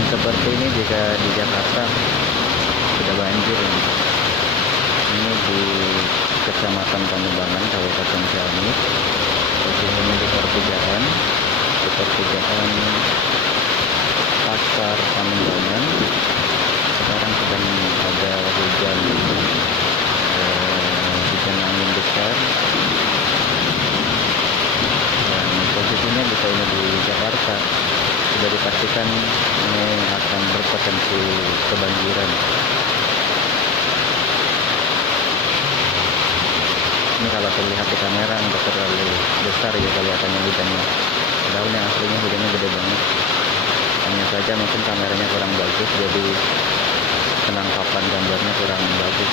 keadaan seperti ini jika di Jakarta sudah banjir ini. Ini di Kecamatan Panumbangan, Kabupaten Ciamis. Posisinya di pertigaan Pasar Panumbangan. Sekarang sedang ada hujan angin besar, dan posisinya bisa ini di Jakarta sudah dipastikan ini akan berpotensi kebanjiran. Ini kalau terlihat di kamera nggak terlalu besar ya kelihatannya hujannya, padahal yang aslinya hujannya gede banget. Hanya saja mungkin kameranya kurang bagus, jadi penangkapan gambarnya kurang bagus.